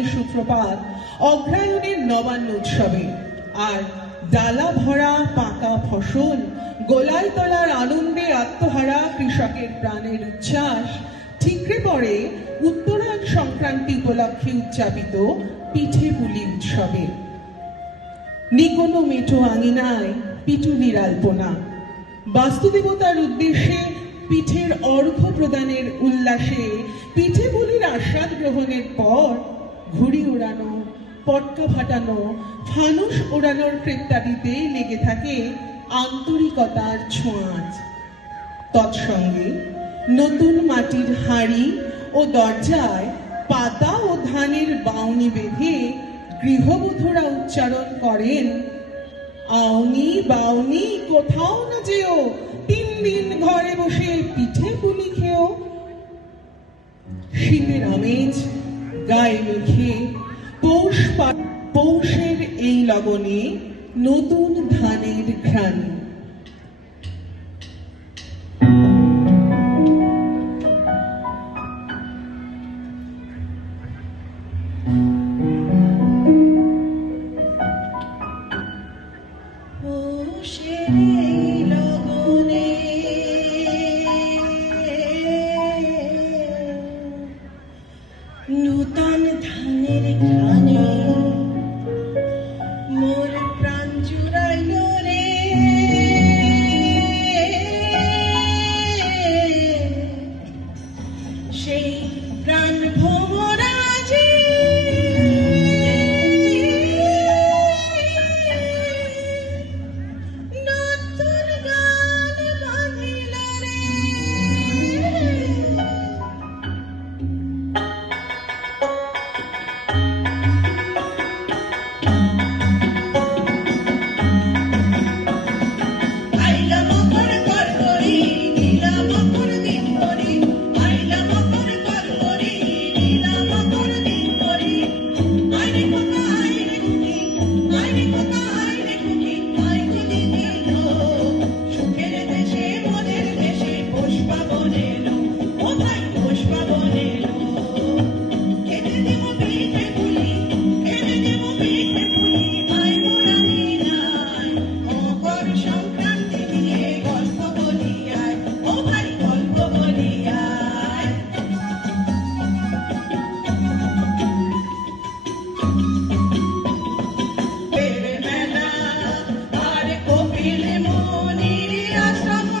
বৈশাখের সুপ্রভাত অগ্রায়ণের নবান্ন উৎসবে, আর ডালা ভরা পাকা ফসল, গোলায় তলার আনন্দে আত্মহারা কৃষকের প্রাণের উচ্ছ্বাস ঠিকরে পড়ে উত্তরায়ণ সংক্রান্তি উপলক্ষে উদযাপিত পিঠে পুলি উৎসবে। নিকোনো মেঠো আঙিনায় পিটুলির আলপনা, বাস্তুদেবতার উদ্দেশ্যে পিঠের অর্ঘ্য প্রদানের উল্লাসে পিঠে পুলির আস্বাদ গ্রহণের পর ঘুড়ি ওড়ানো, পটকা ফাটানো, ফানুস ওড়ানোর ক্রেত্তাটিতে লেগে থাকে আন্তরিকতার ছোঁয়াচ। তৎসঙ্গে নতুন মাটির হাঁড়ি ও দরজায় পাতা ও ধানের বাউনি বেঁধে গৃহবধূরা উচ্চারণ করেন, আউনি বাউনি কোথাও না যেও, 3 দিন ঘরে বসে পিঠে পুলি খেও। শীতের আমেজ গায়ে মেখে পৌষের এই লগনে নতুন ধানের ঘ্রাণ। নূতন ধানের ঘ্রাণে